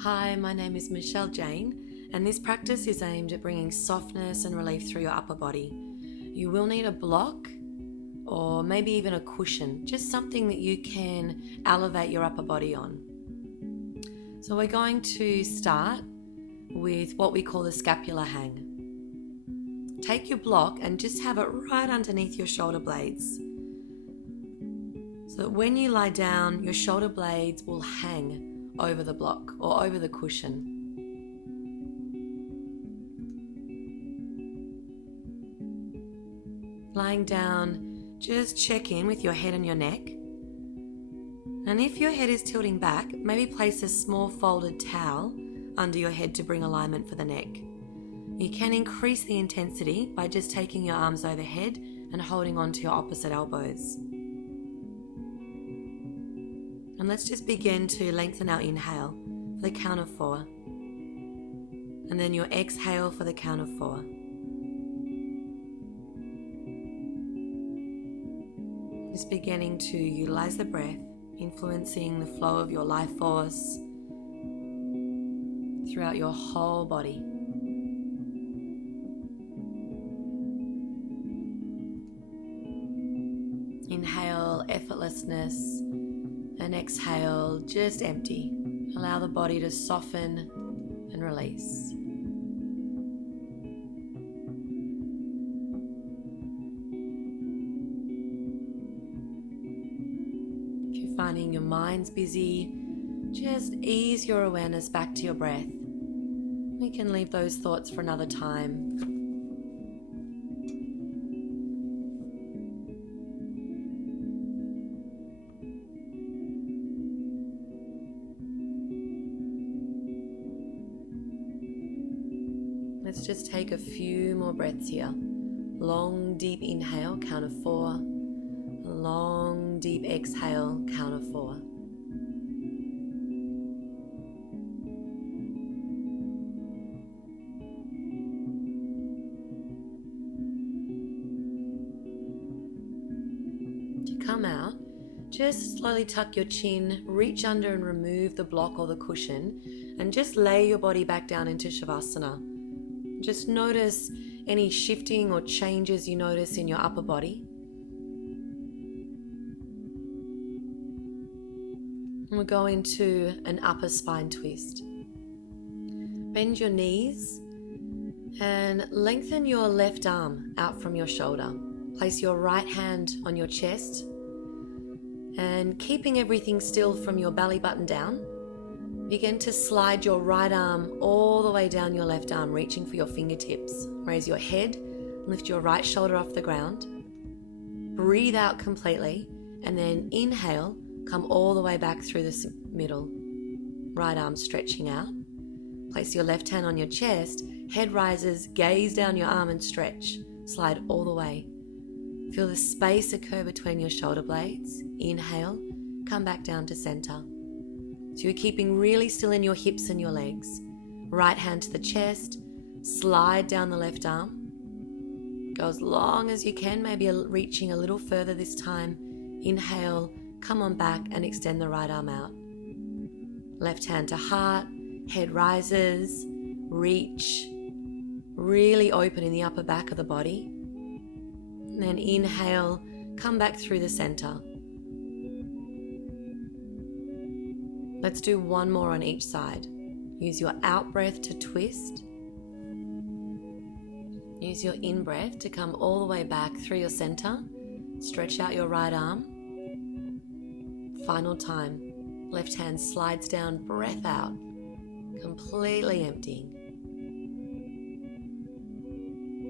Hi, my name is Michelle Jayne, and this practice is aimed at bringing softness and relief through your upper body. You will need a block or maybe even a cushion, just something that you can elevate your upper body on. So we're going to start with what we call the scapular hang. Take your block and just have it right underneath your shoulder blades, so that when you lie down, your shoulder blades will hang over the block or over the cushion. Lying down, just check in with your head and your neck. And if your head is tilting back, maybe place a small folded towel under your head to bring alignment for the neck. You can increase the intensity by just taking your arms overhead and holding onto your opposite elbows. And let's just begin to lengthen our inhale for the count of 4. And then your exhale for the count of 4. Just beginning to utilize the breath, influencing the flow of your life force throughout your whole body. Inhale, effortlessness. And exhale, just empty. Allow the body to soften and release. If you're finding your mind's busy, just ease your awareness back to your breath. We can leave those thoughts for another time. Let's just take a few more breaths here. Long, deep inhale, count of 4. Long, deep exhale, count of 4. To come out, just slowly tuck your chin, reach under and remove the block or the cushion, and just lay your body back down into Shavasana. Just notice any shifting or changes you notice in your upper body. And we'll go into an upper spine twist. Bend your knees and lengthen your left arm out from your shoulder. Place your right hand on your chest and keeping everything still from your belly button down, begin to slide your right arm all the way down your left arm, reaching for your fingertips. Raise your head, lift your right shoulder off the ground. Breathe out completely, and then inhale, come all the way back through the middle. Right arm stretching out. Place your left hand on your chest, head rises, gaze down your arm and stretch. Slide all the way. Feel the space occur between your shoulder blades. Inhale, come back down to center. So you're keeping really still in your hips and your legs. Right hand to the chest, slide down the left arm. Go as long as you can, maybe reaching a little further this time. Inhale, come on back and extend the right arm out. Left hand to heart, head rises, reach, really open in the upper back of the body. And then inhale, come back through the center. Let's do one more on each side. Use your out breath to twist. Use your in breath to come all the way back through your center. Stretch out your right arm. Final time. Left hand slides down, breath out. Completely emptying.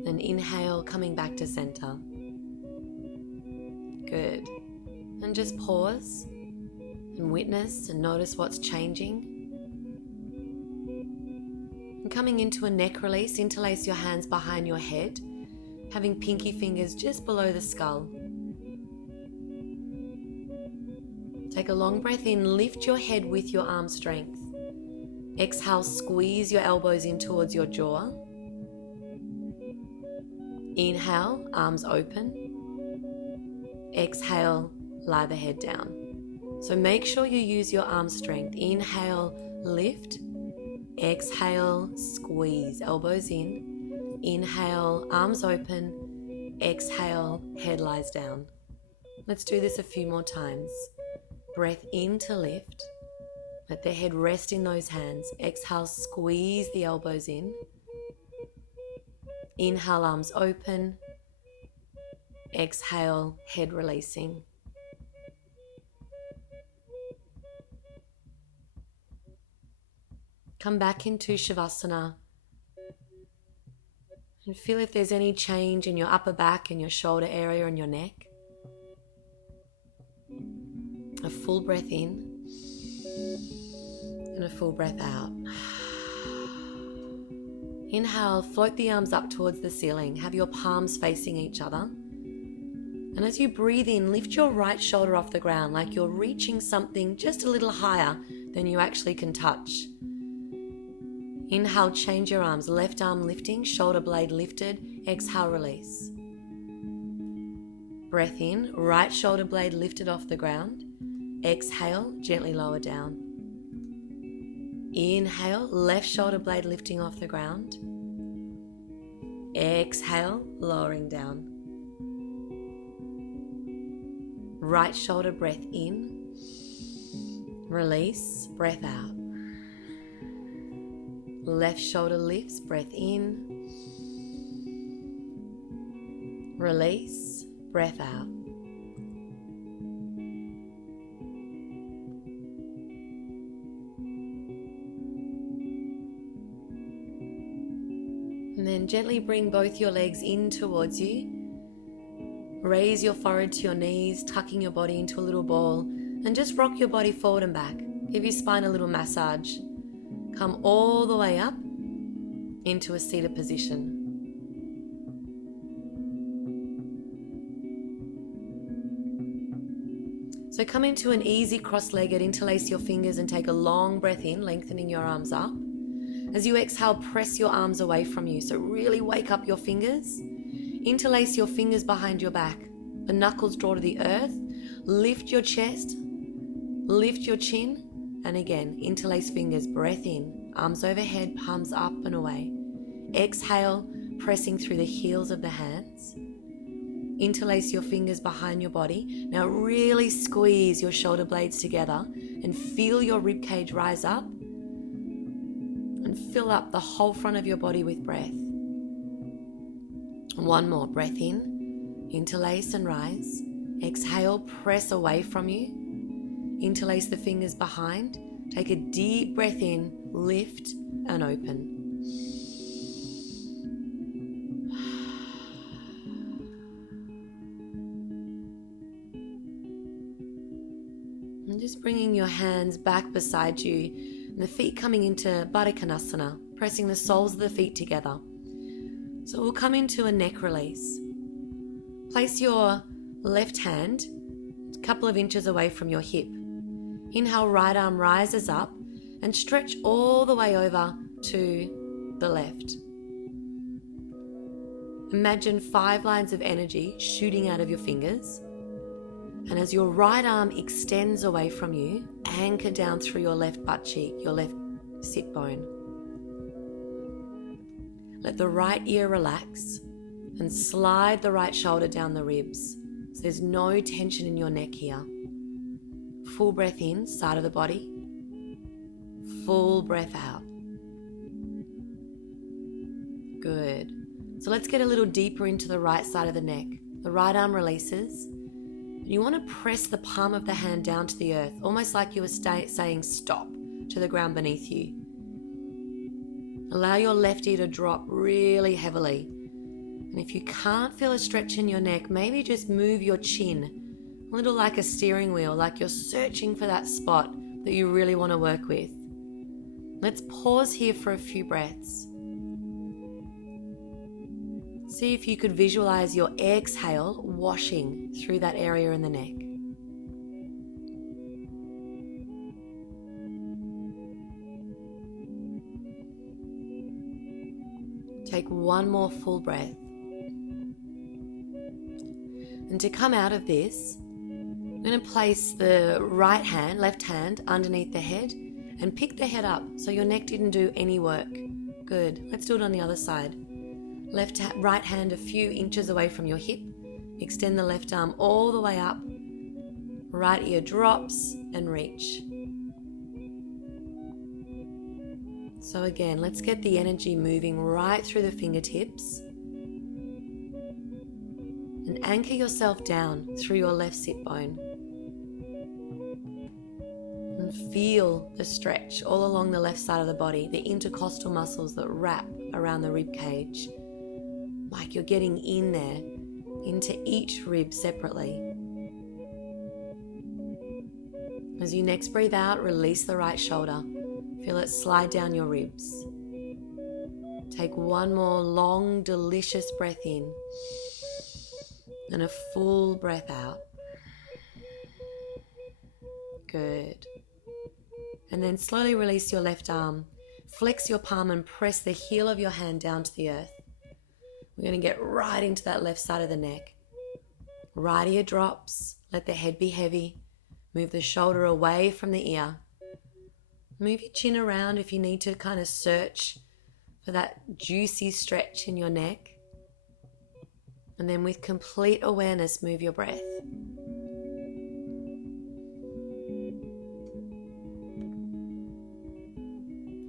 Then inhale, coming back to center. Good. And just pause. And witness and notice what's changing. And coming into a neck release, interlace your hands behind your head, having pinky fingers just below the skull. Take a long breath in, lift your head with your arm strength. Exhale, squeeze your elbows in towards your jaw. Inhale, arms open. Exhale, lie the head down. So make sure you use your arm strength. Inhale, lift. Exhale, squeeze, elbows in. Inhale, arms open. Exhale, head lies down. Let's do this a few more times. Breath in to lift. Let the head rest in those hands. Exhale, squeeze the elbows in. Inhale, arms open. Exhale, head releasing. Come back into Shavasana and feel if there's any change in your upper back and your shoulder area and your neck. A full breath in and a full breath out. Inhale, float the arms up towards the ceiling. Have your palms facing each other. And as you breathe in, lift your right shoulder off the ground like you're reaching something just a little higher than you actually can touch. Inhale, change your arms. Left arm lifting, shoulder blade lifted. Exhale, release. Breath in, right shoulder blade lifted off the ground. Exhale, gently lower down. Inhale, left shoulder blade lifting off the ground. Exhale, lowering down. Right shoulder breath in. Release, breath out. Left shoulder lifts, breath in. Release, breath out. And then gently bring both your legs in towards you. Raise your forehead to your knees, tucking your body into a little ball, and just rock your body forward and back. Give your spine a little massage. Come all the way up into a seated position. So come into an easy cross-legged, interlace your fingers and take a long breath in, lengthening your arms up. As you exhale, press your arms away from you. So really wake up your fingers. Interlace your fingers behind your back. The knuckles draw to the earth. Lift your chest. Lift your chin. And again, interlace fingers. Breath in. Arms overhead, palms up and away. Exhale, pressing through the heels of the hands. Interlace your fingers behind your body. Now really squeeze your shoulder blades together and feel your ribcage rise up. And fill up the whole front of your body with breath. One more. Breath in. Interlace and rise. Exhale, press away from you. Interlace the fingers behind. Take a deep breath in. Lift and open. And just bringing your hands back beside you and the feet coming into Baddha Konasana, pressing the soles of the feet together. So we'll come into a neck release. Place your left hand a couple of inches away from your hip. Inhale, right arm rises up and stretch all the way over to the left. Imagine 5 lines of energy shooting out of your fingers. And as your right arm extends away from you, anchor down through your left butt cheek, your left sit bone. Let the right ear relax and slide the right shoulder down the ribs. So there's no tension in your neck here. Full breath in, side of the body. Full breath out. Good. So let's get a little deeper into the right side of the neck. The right arm releases. You want to press the palm of the hand down to the earth, almost like you were saying stop to the ground beneath you. Allow your left ear to drop really heavily. And if you can't feel a stretch in your neck, maybe just move your chin, a little like a steering wheel, like you're searching for that spot that you really want to work with. Let's pause here for a few breaths. See if you could visualize your exhale washing through that area in the neck. Take one more full breath. And to come out of this, I'm going to place the left hand underneath the head and pick the head up so your neck didn't do any work. Good. Let's do it on the other side. Right hand a few inches away from your hip. Extend the left arm all the way up. Right ear drops and reach. So again, let's get the energy moving right through the fingertips. And anchor yourself down through your left sit bone. And feel the stretch all along the left side of the body, the intercostal muscles that wrap around the rib cage. Like you're getting in there, into each rib separately. As you next breathe out, release the right shoulder. Feel it slide down your ribs. Take one more long, delicious breath in. And a full breath out. Good. And then slowly release your left arm. Flex your palm and press the heel of your hand down to the earth. We're going to get right into that left side of the neck. Right ear drops. Let the head be heavy. Move the shoulder away from the ear. Move your chin around if you need to kind of search for that juicy stretch in your neck. And then with complete awareness, move your breath.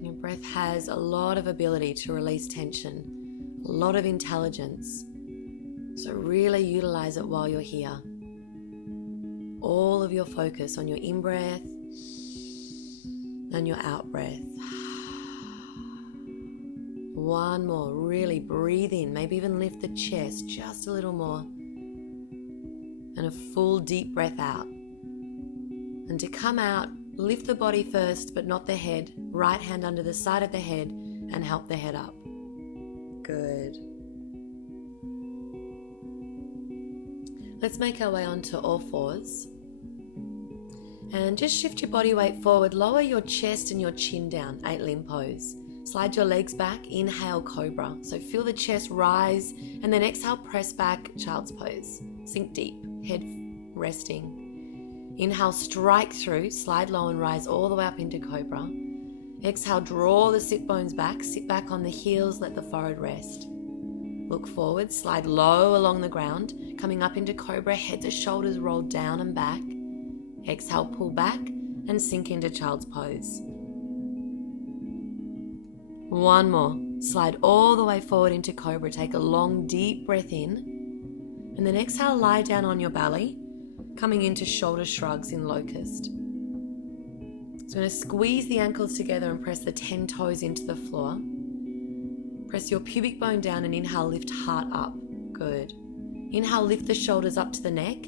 Your breath has a lot of ability to release tension, a lot of intelligence. So really utilize it while you're here. All of your focus on your in-breath and your out-breath. One more, really breathe in, maybe even lift the chest just a little more. And a full deep breath out. And to come out, lift the body first, but not the head. Right hand under the side of the head and help the head up. Good. Let's make our way onto all fours. And just shift your body weight forward. Lower your chest and your chin down, 8 limb pose. Slide your legs back, inhale cobra. So feel the chest rise and then exhale, press back, child's pose. Sink deep, head resting. Inhale, strike through, slide low and rise all the way up into cobra. Exhale, draw the sit bones back, sit back on the heels, let the forehead rest. Look forward, slide low along the ground, coming up into cobra, head to shoulders roll down and back. Exhale, pull back and sink into child's pose. One more. Slide all the way forward into cobra. Take a long, deep breath in. And then exhale, lie down on your belly, coming into shoulder shrugs in locust. So we're going to squeeze the ankles together and press the 10 toes into the floor. Press your pubic bone down and inhale, lift heart up. Good. Inhale, lift the shoulders up to the neck.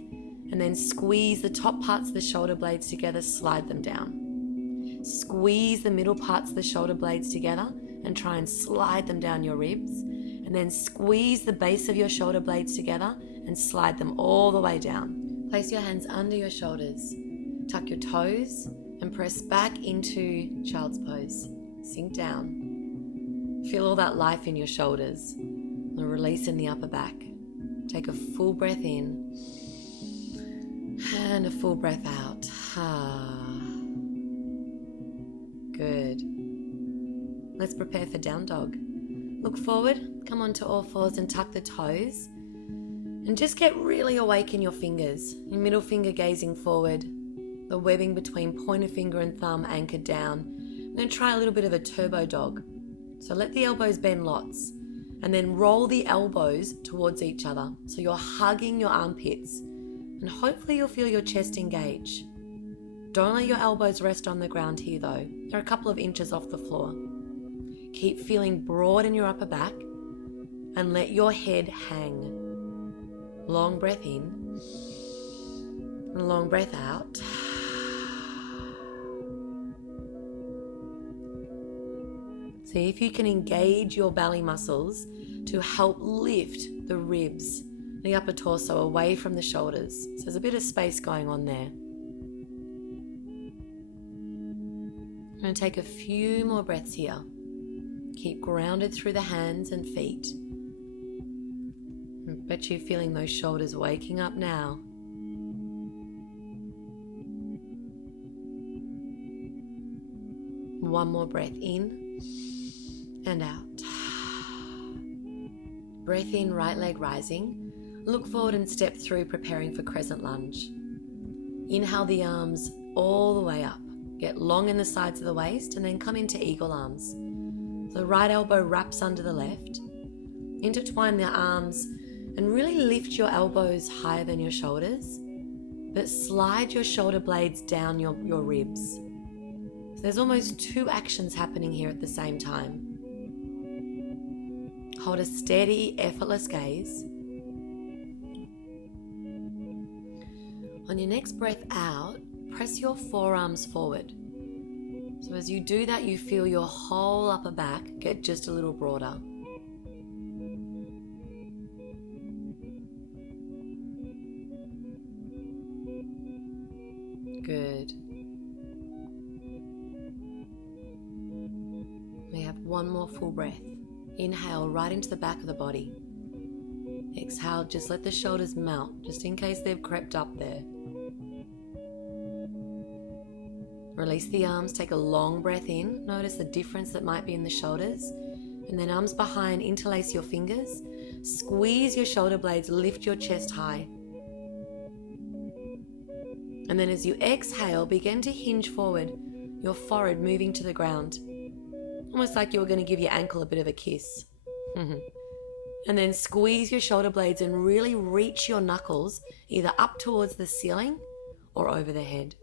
And then squeeze the top parts of the shoulder blades together, slide them down. Squeeze the middle parts of the shoulder blades together and try and slide them down your ribs. And then squeeze the base of your shoulder blades together and slide them all the way down. Place your hands under your shoulders. Tuck your toes and press back into child's pose. Sink down. Feel all that life in your shoulders. And release in the upper back. Take a full breath in. And a full breath out. Good. Let's prepare for down dog. Look forward, come onto all fours and tuck the toes. And just get really awake in your fingers. Your middle finger gazing forward. The webbing between pointer finger and thumb anchored down. I'm going to try a little bit of a turbo dog. So let the elbows bend lots. And then roll the elbows towards each other. So you're hugging your armpits. And hopefully you'll feel your chest engage. Don't let your elbows rest on the ground here though. They're a couple of inches off the floor. Keep feeling broad in your upper back and let your head hang. Long breath in and long breath out. See if you can engage your belly muscles to help lift the ribs, the upper torso away from the shoulders. So there's a bit of space going on there. I'm going to take a few more breaths here. Keep grounded through the hands and feet. I bet you're feeling those shoulders waking up now. One more breath in and out. Breath in, right leg rising. Look forward and step through, preparing for crescent lunge. Inhale the arms all the way up. Get long in the sides of the waist and then come into eagle arms. The right elbow wraps under the left. Intertwine the arms and really lift your elbows higher than your shoulders, but slide your shoulder blades down your ribs. So there's almost two actions happening here at the same time. Hold a steady, effortless gaze. On your next breath out, press your forearms forward. So as you do that, you feel your whole upper back get just a little broader. Good. We have one more full breath. Inhale right into the back of the body. Exhale, just let the shoulders melt, just in case they've crept up there. Release the arms, take a long breath in. Notice the difference that might be in the shoulders. And then arms behind, interlace your fingers. Squeeze your shoulder blades, lift your chest high. And then as you exhale, begin to hinge forward, your forehead moving to the ground. Almost like you were going to give your ankle a bit of a kiss. And then squeeze your shoulder blades and really reach your knuckles either up towards the ceiling or over the head.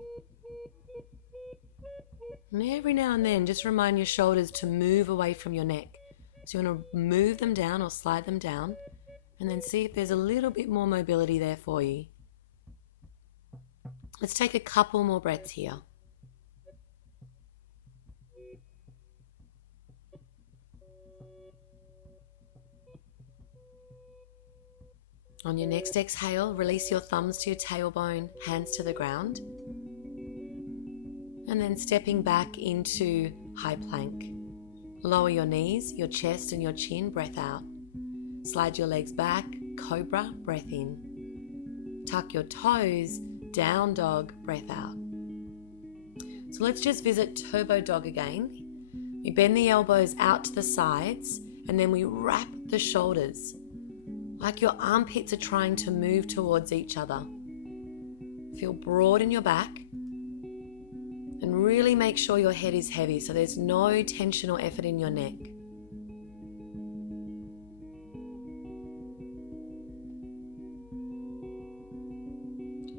And every now and then, just remind your shoulders to move away from your neck. So you want to move them down or slide them down, and then see if there's a little bit more mobility there for you. Let's take a couple more breaths here. On your next exhale, release your thumbs to your tailbone, hands to the ground. And then stepping back into high plank. Lower your knees, your chest and your chin, breath out. Slide your legs back, cobra, breath in. Tuck your toes, down dog, breath out. So let's just visit turbo dog again. We bend the elbows out to the sides and then we wrap the shoulders. Like your armpits are trying to move towards each other. Feel broad in your back. And really make sure your head is heavy so there's no tension or effort in your neck.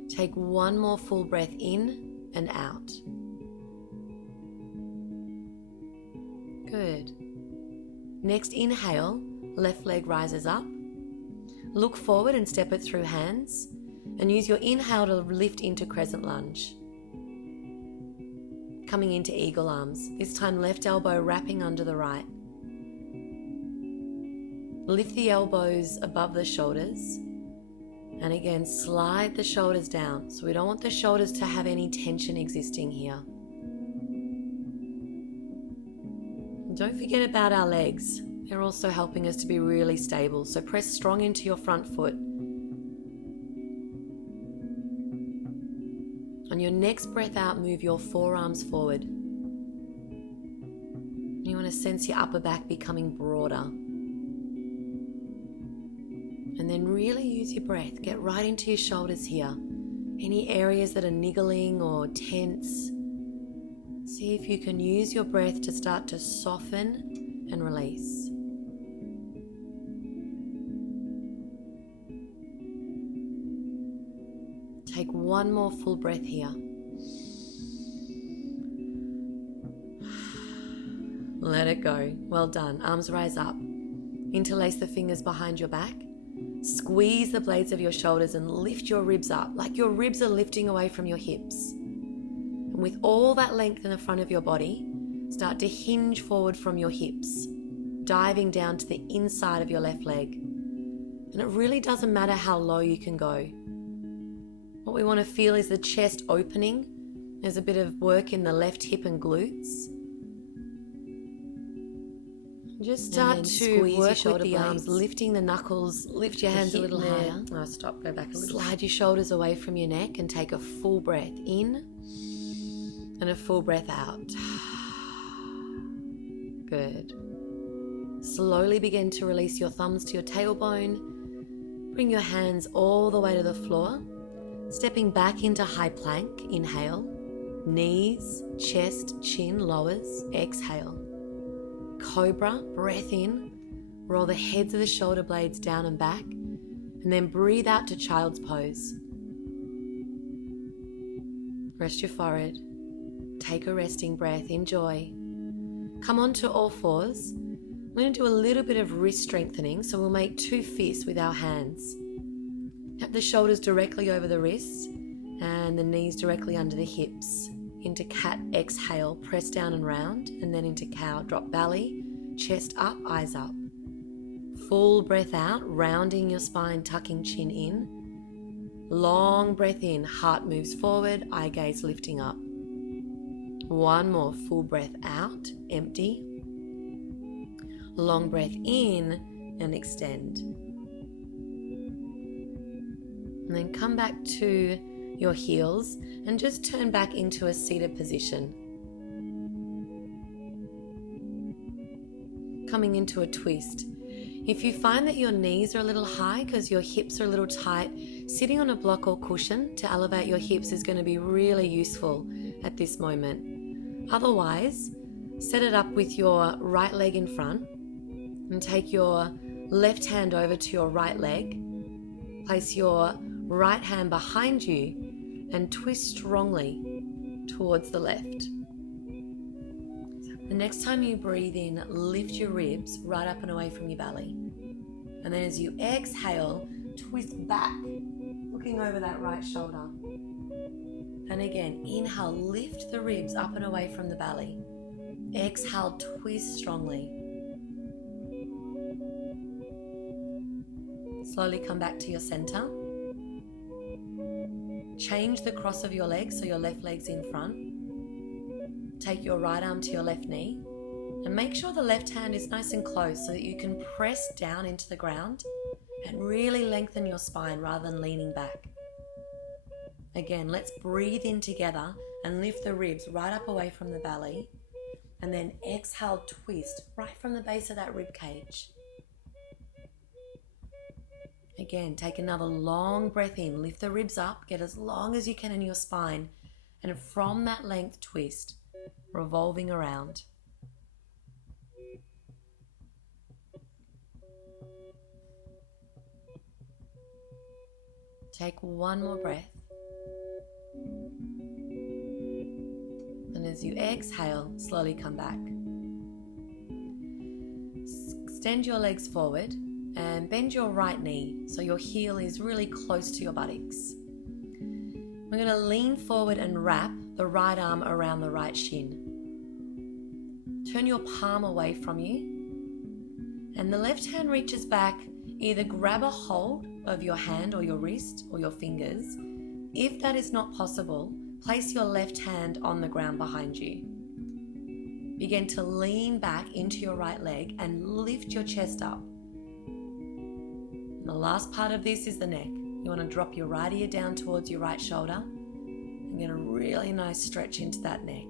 Take one more full breath in and out. Good. Next inhale, left leg rises up. Look forward and step it through hands. And use your inhale to lift into crescent lunge. Coming into eagle arms, this time left elbow wrapping under the right. Lift the elbows above the shoulders, and again slide the shoulders down. So we don't want the shoulders to have any tension existing here. And don't forget about our legs. They're also helping us to be really stable. So press strong into your front foot. On your next breath out, move your forearms forward. You want to sense your upper back becoming broader. And then really use your breath. Get right into your shoulders here. Any areas that are niggling or tense. See if you can use your breath to start to soften and release. Take one more full breath here. Let it go. Well done. Arms rise up. Interlace the fingers behind your back. Squeeze the blades of your shoulders and lift your ribs up, like your ribs are lifting away from your hips. And with all that length in the front of your body, start to hinge forward from your hips, diving down to the inside of your left leg. And it really doesn't matter how low you can go. What we want to feel is the chest opening. There's a bit of work in the left hip and glutes. Just start to work with the arms, lifting the knuckles, lift your hands a little higher. Oh, stop, go back a little. Slide your shoulders away from your neck and take a full breath in and a full breath out. Good. Slowly begin to release your thumbs to your tailbone. Bring your hands all the way to the floor. Stepping back into high plank, inhale. Knees, chest, chin lowers, exhale. Cobra, breath in. Roll the heads of the shoulder blades down and back. And then breathe out to child's pose. Rest your forehead. Take a resting breath. Enjoy. Come onto all fours. We're going to do a little bit of wrist strengthening, so we'll make 2 fists with our hands. Tap the shoulders directly over the wrists and the knees directly under the hips. Into cat, exhale, press down and round, and then into cow. Drop belly, chest up, eyes up. Full breath out, rounding your spine, tucking chin in. Long breath in, heart moves forward, eye gaze lifting up. One more, full breath out, empty. Long breath in and extend. And then come back to your heels and just turn back into a seated position. Coming into a twist. If you find that your knees are a little high because your hips are a little tight, sitting on a block or cushion to elevate your hips is going to be really useful at this moment. Otherwise, set it up with your right leg in front and take your left hand over to your right leg. Place your right hand behind you and twist strongly towards the left. The next time you breathe in, lift your ribs right up and away from your belly. And then as you exhale, twist back, looking over that right shoulder. And again, inhale, lift the ribs up and away from the belly. Exhale, twist strongly. Slowly come back to your center. Change the cross of your legs so your left leg's in front. Take your right arm to your left knee and make sure the left hand is nice and close so that you can press down into the ground and really lengthen your spine rather than leaning back. Again, let's breathe in together and lift the ribs right up away from the belly, and then exhale, twist right from the base of that rib cage. Again, take another long breath in, lift the ribs up, get as long as you can in your spine, and from that length, twist, revolving around. Take one more breath. And as you exhale, slowly come back. Extend your legs forward and bend your right knee so your heel is really close to your buttocks. We're going to lean forward and wrap the right arm around the right shin. Turn your palm away from you, and the left hand reaches back. Either grab a hold of your hand or your wrist or your fingers. If that is not possible, place your left hand on the ground behind you. Begin to lean back into your right leg and lift your chest up. And the last part of this is the neck. You want to drop your right ear down towards your right shoulder and get a really nice stretch into that neck.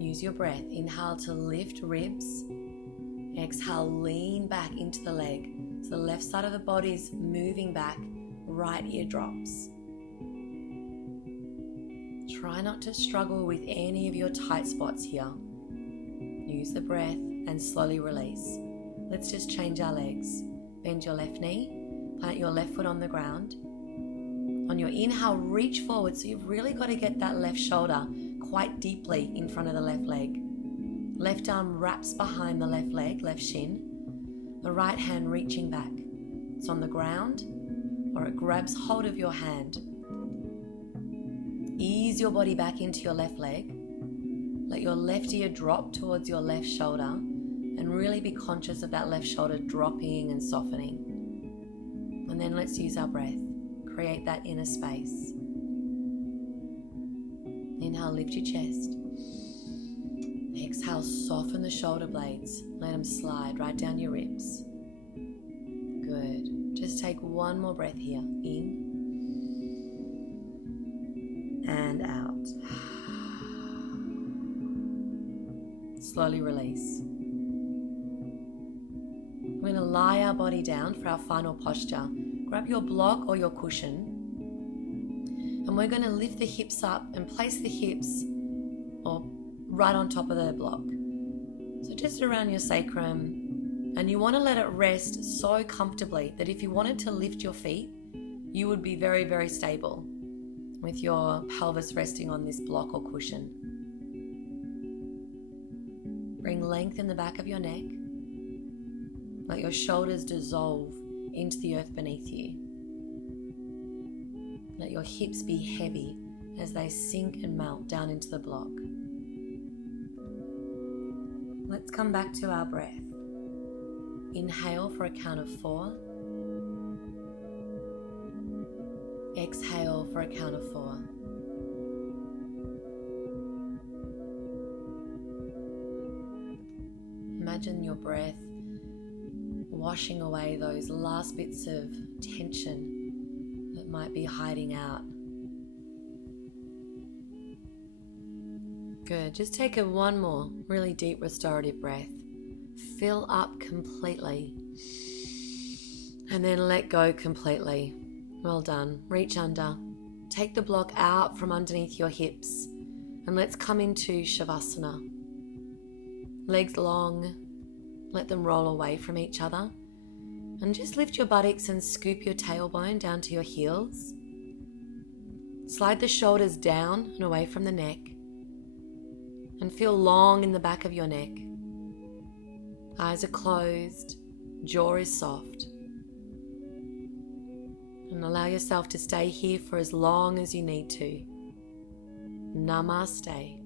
Use your breath. Inhale to lift ribs. Exhale, lean back into the leg. So the left side of the body is moving back, right ear drops. Try not to struggle with any of your tight spots here. Use the breath and slowly release. Let's just change our legs. Bend your left knee, plant your left foot on the ground. On your inhale, reach forward, so you've really got to get that left shoulder quite deeply in front of the left leg. Left arm wraps behind the left leg, left shin. The right hand reaching back. It's on the ground or it grabs hold of your hand. Ease your body back into your left leg. Let your left ear drop towards your left shoulder and really be conscious of that left shoulder dropping and softening. And then let's use our breath. Create that inner space. Inhale, lift your chest. Exhale, soften the shoulder blades. Let them slide right down your ribs. Good. Just take one more breath here. In and out. slowly release. We're going to lie our body down for our final posture. Grab your block or your cushion, and we're going to lift the hips up and place the hips right on top of the block. So just around your sacrum, and you want to let it rest so comfortably that if you wanted to lift your feet, you would be very, very stable with your pelvis resting on this block or cushion. Bring length in the back of your neck. Let your shoulders dissolve into the earth beneath you. Let your hips be heavy as they sink and melt down into the block. Let's come back to our breath. Inhale for a count of 4. Exhale for a count of 4. Imagine your breath washing away those last bits of tension that might be hiding out. Good. Just take one more really deep restorative breath. Fill up completely. And then let go completely. Well done. Reach under. Take the block out from underneath your hips. And let's come into Shavasana. Legs long. Let them roll away from each other. And just lift your buttocks and scoop your tailbone down to your heels. Slide the shoulders down and away from the neck. And feel long in the back of your neck. Eyes are closed. Jaw is soft. And allow yourself to stay here for as long as you need to. Namaste.